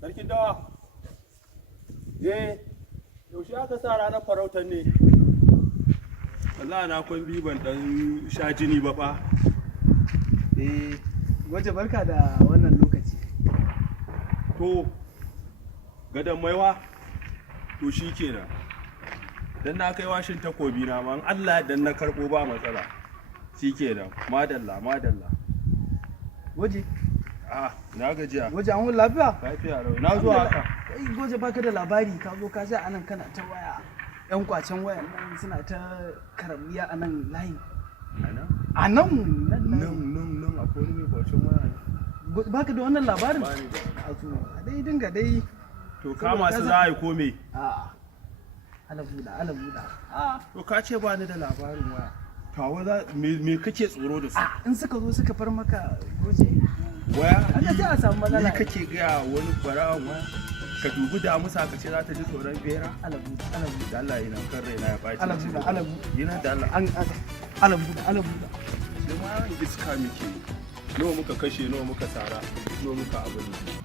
Sarkin dawa. Yaushe aka sa ranar farautar ne? Allah na kwan bi ban dan sha jini ba fa. Gwaje barka da wannan lokaci. To, gadon maiwa? To shi kenan. Dan na kai washin takobi na man Allah dan na karɓo ba matsala. Shi kenan. Madalla, madalla. Gwaje. Na gajiya. Gwaje an wuni lafiya? Lafiya lau. Na zuwa haka. Gwaje baka da labari ka zo ka sha anan kana ta waya. Yan kwacen wayan nan suna ta karamiya a nan layin. A nan akwai wani mai kwacen waya. Baka da wannan labarin? Ba ni da. A to dai dinga dai. To kama su za a yi ko me? Alabuda. To ka ce ba ni da labarin waya. Tawa za me kake tsoro da su? In suka zo suka far maka goje. Waya? Aka ce a samu matsala. Ni kake gaya wani barawan waya? Ka dubi damusa ka ce za ta ji tsoron bera? Alabuda. Da Allah yana kan raina ya ɓaci. Alabuda. Yana da Allah. Alabuda. Sai ma iska muke. Nawa muka kashe, nawa muka tara, nawa muka abin nan.